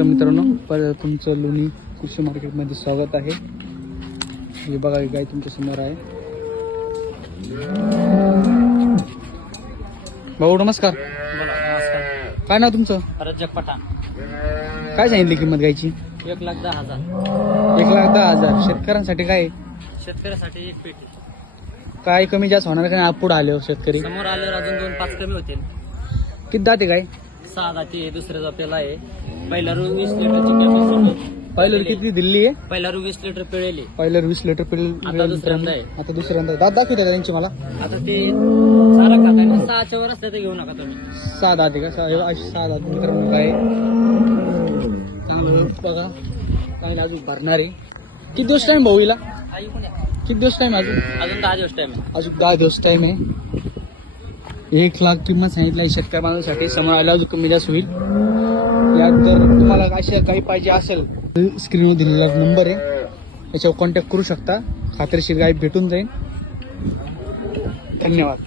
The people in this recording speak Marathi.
नमस्कार मित्रांनो, परत तुमचं लोणी कृषी मार्केटमध्ये स्वागत आहे. हे बघा गाय तुमच्या समोर आहे. भाऊ नमस्कार. बोला. नमस्कार. काय नाव तुमचं? रजक पठाण. काय सांगितली किंमत गायची? 1,10,000. 1,10,000. शेतकऱ्यांसाठी काय आहे? शेतकऱ्यासाठी एक पेटी. काय कमी जास्त होणार का नाही पुढे आले शेतकरी? समोर आल्यावर अजून 2-5 कमी होतील. किती दाते काय? 6 दाती आहे. दुसऱ्या जापेला आहे. पहिला रू 20 लिटरची कॅपॅसिटी. पहिलं किती दिल्ली आहे? पहिला रू 20 लिटर पिळेली. पहिलं 20 लिटर पिल. आता दुसऱ्यांदा आहे. आता दुसऱ्यांदा दात दाखवते का त्यांची मला? आता ते सारा खाताना 6च्या वर असल्या तर घेऊ नका तुम्ही. 6 दाते का? 6 दात मित्रांनो काय चांगलं बघा. काय अजून भरणार आहे. किती दिवस टाइम भाऊ हिला? आई पण आहे. किती दिवस टाइम अजून? अजून 10 दिवस टाइम आहे. अजून 10 दिवस टाइम आहे. 1,00,000 किंमत सांगितली आहे शेतकरी बांधवांसाठी. समोर आल्यावर अजून कमी जास्त होईल. यात जर तुम्हाला अशा काही पाहिजे असेल स्क्रीनवर दिलेला नंबर आहे, याच्यावर कॉन्टॅक्ट करू शकता. खात्रीशीर गाय भेटून जाईल. धन्यवाद.